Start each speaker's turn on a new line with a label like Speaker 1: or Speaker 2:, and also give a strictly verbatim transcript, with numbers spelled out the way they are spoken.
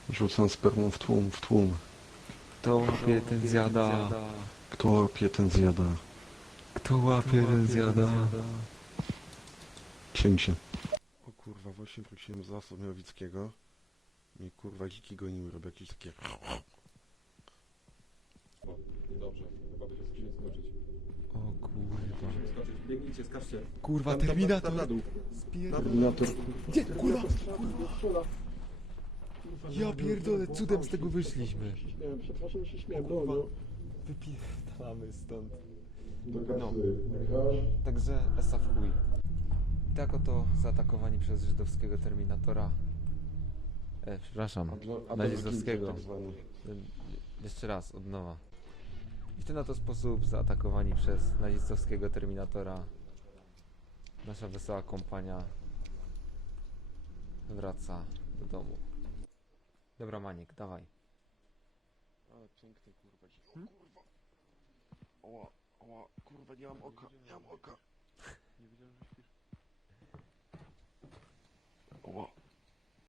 Speaker 1: Rzucam spermą w tłum, w tłum.
Speaker 2: Kto łapie, ten zjada.
Speaker 1: Kto łapie, ten zjada.
Speaker 2: Kto łapie, ten zjada.
Speaker 1: Księcie. O kurwa, właśnie wróciłem z lasu Miłowickiego. I kurwa dziki goniły, robię jakieś takie...
Speaker 3: Dobrze, chyba będziesz musieli skoczyć.
Speaker 2: O kurwa.
Speaker 3: Skoczyć, biegnijcie, skaczcie.
Speaker 2: Kurwa,
Speaker 3: Tam, tam,
Speaker 2: Terminator.
Speaker 3: tam na dół.
Speaker 2: Spier...
Speaker 1: Terminator.
Speaker 2: Gdzie? Kurwa!
Speaker 3: Strzela.
Speaker 2: Ja pierdolę, cudem z tego wyszliśmy.
Speaker 3: Śmiałem, przepraszam, że się śmiałem.
Speaker 2: Kurwa.
Speaker 3: No,
Speaker 2: Wypierdalamy stąd.
Speaker 3: no.
Speaker 2: No. Także esa w chuj. I tak oto zaatakowani przez żydowskiego Terminatora. E, przepraszam, nazistowskiego.
Speaker 1: Tak zwany.
Speaker 2: Jeszcze raz, od nowa. I w ten oto sposób zaatakowani przez nazistowskiego Terminatora nasza wesoła kompania wraca do domu. Dobra, Maniek, dawaj.
Speaker 1: Ale piękny kurwa dzik. O kurwa. Oła, oła, kurwa, nie mam oka, nie mam oka.
Speaker 2: Nie wiedziałem, że